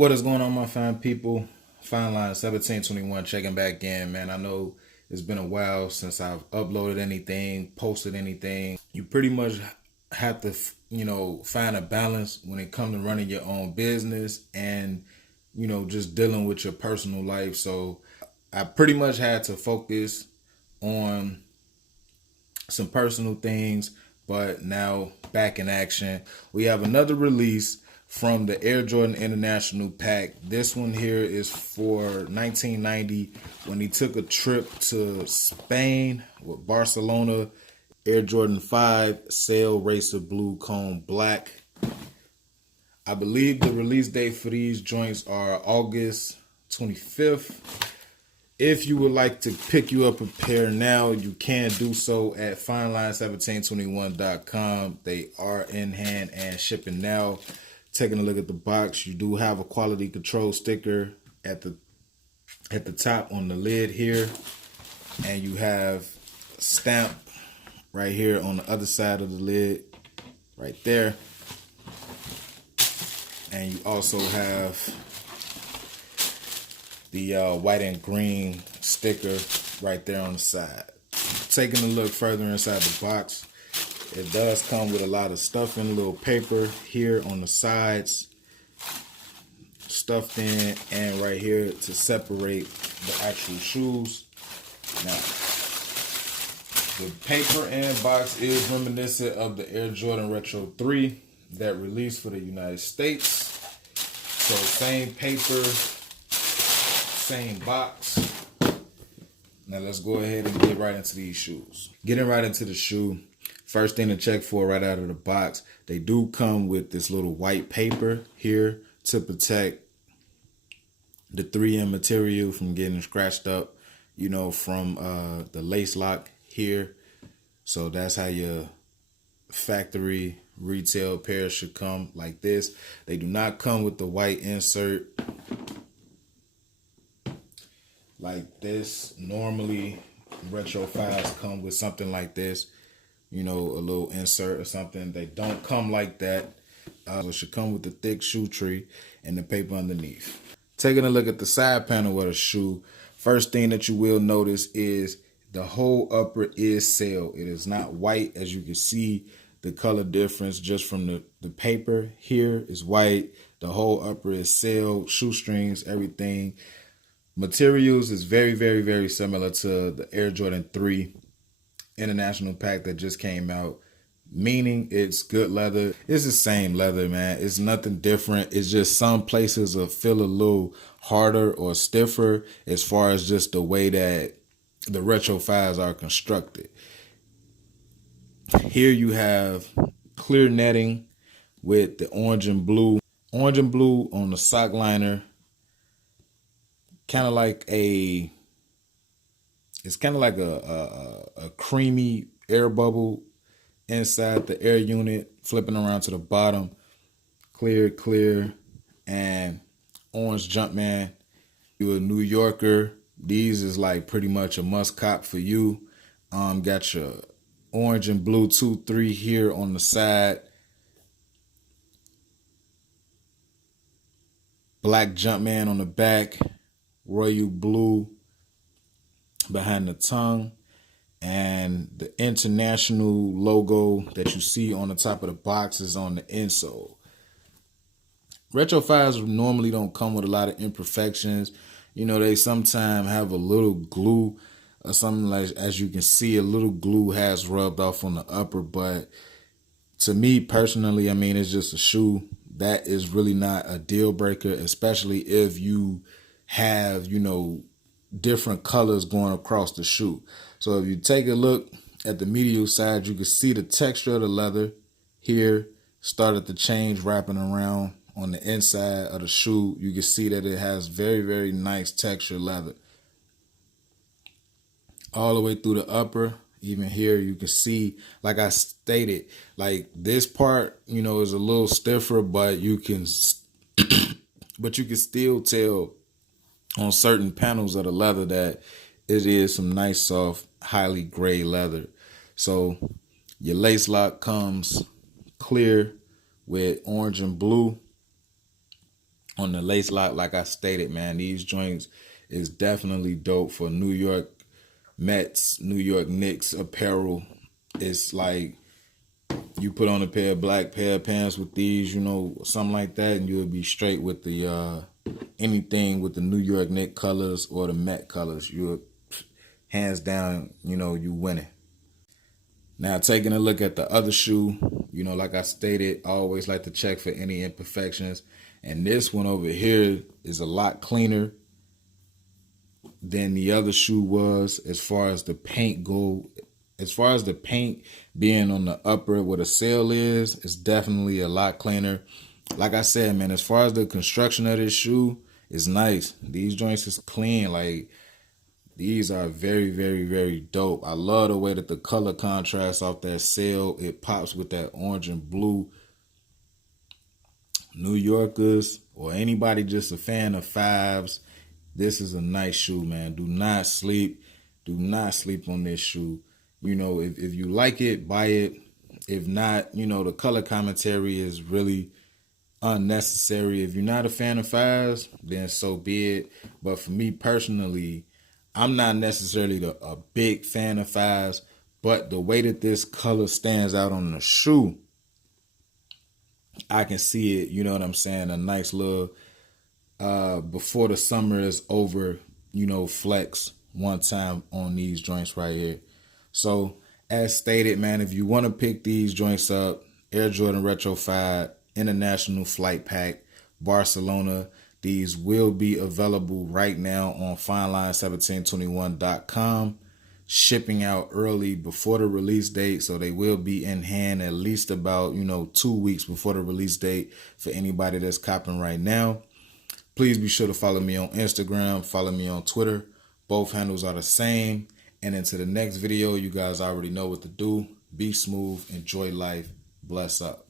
What is going on, my fine people? Fine line 1721 checking back in, man. I know it's been a while since I've uploaded anything, posted anything. You pretty much have to, find a balance when it comes to running your own business and, just dealing with your personal life. So I pretty much had to focus on some personal things, but now back in action. We have another release from the Air Jordan International pack. This one here is for 1990 when he took a trip to Spain with Barcelona. Air Jordan 5 Sail Racer Blue Cone Black. I believe the release date for these joints are August 25th. If you would like to pick you up a pair now, you can do so at fineline1721.com. They are in hand and shipping now. Taking a look at the box, you do have a quality control sticker at the top on the lid here, and you have a stamp right here on the other side of the lid, right there. And you also have the white and green sticker right there on the side. Taking a look further inside the box, it does come with a lot of stuff in, a little paper here on the sides, stuffed in, and right here to separate the actual shoes. Now, the paper and box is reminiscent of the Air Jordan Retro 3 that released for the United States. So same paper, same box. Now let's go ahead and get right into these shoes. Getting right into the shoe, first thing to check for right out of the box, they do come with this little white paper here to protect the 3M material from getting scratched up, from the lace lock here. So that's how your factory retail pair should come, like this. They do not come with the white insert like this. Normally Retro 5s come with something like this, a little insert or something. They don't come like that. It should come with the thick shoe tree and the paper underneath. Taking a look at the side panel of the shoe, first thing that you will notice is the whole upper is sail. It is not white, as you can see the color difference just from the paper. Here is white. The whole upper is sail, shoestrings, everything. Materials is very, very, very similar to the Air Jordan 3 International pack that just came out, meaning it's good leather. It's the same leather, man. It's nothing different. It's just some places will feel a little harder or stiffer as far as just the way that the Retro 5s are constructed. Here you have clear netting with the orange and blue. Orange and blue on the sock liner. Kind of like a creamy air bubble inside the air unit, flipping around to the bottom. Clear, and orange Jumpman. You're a New Yorker, these is like pretty much a must cop for you. Got your orange and blue 2-3 here on the side. Black Jumpman on the back. Royal blue behind the tongue, and the international logo that you see on the top of the box is on the insole. Retro 5s normally don't come with a lot of imperfections. They sometimes have a little glue or something, like, as you can see, a little glue has rubbed off on the upper, but to me personally, it's just a shoe. That is really not a deal breaker, especially if you have, different colors going across the shoe. So if you take a look at the medial side, you can see the texture of the leather here started to change, wrapping around on the inside of the shoe. You can see that it has very, very nice texture leather. All the way through the upper, even here, you can see, like I stated, like this part, is a little stiffer, but you can still tell on certain panels of the leather that it is some nice, soft, highly gray leather. So your lace lock comes clear with orange and blue. on the lace lock. Like I stated, man, these joints is definitely dope for New York Mets, New York Knicks apparel. It's like you put on a pair of pants with these, you know, something like that, and you'll be straight with the anything with the New York Knicks colors or the Met colors. You're hands down, you know, you winning. Now, taking a look at the other shoe, you know, like I stated, I always like to check for any imperfections. And this one over here is a lot cleaner than the other shoe was as far as the paint go. As far as the paint being on the upper where the sale is, it's definitely a lot cleaner. Like I said, man, as far as the construction of this shoe, it's nice. These joints is clean. Like, these are very, very, very dope. I love the way that the color contrast off that sail, it pops with that orange and blue. New Yorkers or anybody just a fan of fives, this is a nice shoe, man. Do not sleep. Do not sleep on this shoe. You know, if you like it, buy it. If not, you know, the color commentary is really unnecessary. If you're not a fan of fives, then so be it. But for me personally, I'm not necessarily a big fan of fives, but the way that this color stands out on the shoe, I can see it, you know what I'm saying? A nice little, before the summer is over, you know, flex one time on these joints right here. So, as stated, man, if you want to pick these joints up, Air Jordan Retro 5, International Flight Pack, Barcelona, these will be available right now on fineline1721.com. Shipping out early before the release date, so they will be in hand at least about, you know, 2 weeks before the release date for anybody that's copping right now. Please be sure to follow me on Instagram, follow me on Twitter. Both handles are the same. And into the next video, you guys already know what to do. Be smooth, enjoy life, bless up.